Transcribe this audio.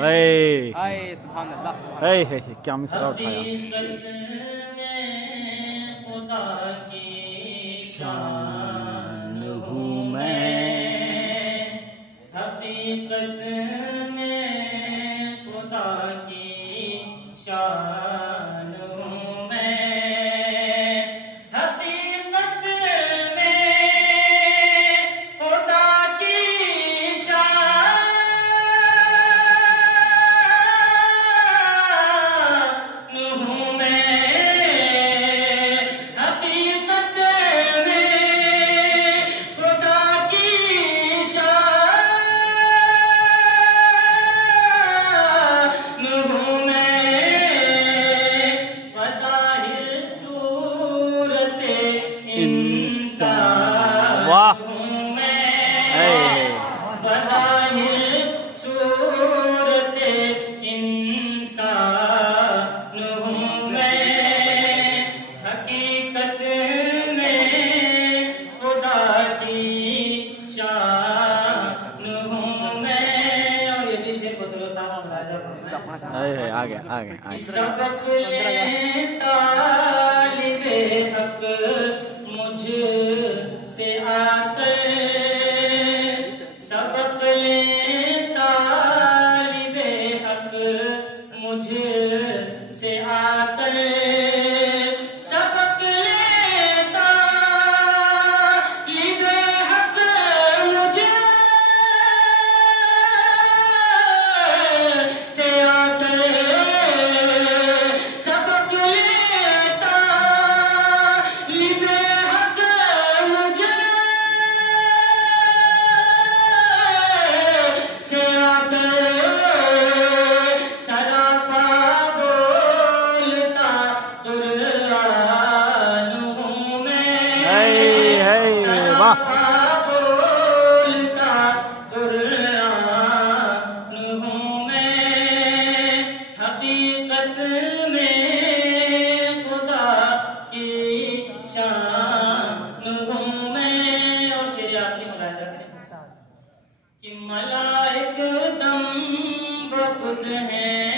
हाय सुभान अल्लाह सुभान अल्लाह। क्या मिसरा उठाया। खुदा की शान हूँ मैं, हकीकत में खुदा की शान हूँ मैं, हकीकत में खुदा की शान हूँ मैं, हकीकत में खुदा की शान हूँ मैं, बज़ाहिर सूरत इंसान वाह। हूँ मैं, बज़ाहिर सूरत इंसान हूँ मैं, हकीकत में खुदा की शान हूँ मैं। और ये भी शेर बदलता आ गया सबक ले तालिबे हक मुझसे आकर, सबक ले तालिबे हक मुझसे आकर, सबक ले तालिबे हक मुझसे आकर, सबक लेता लिबे हक मुझसे आकर, सरापा बोलता कुरान हूँ मैं, सरापा बोलता कुरान हूँ मैं, हकीकत में खुदा की शान हूँ मैं। और शेर आखिरी मुलाहिजा करें कि मलाइक दम बखुद हैं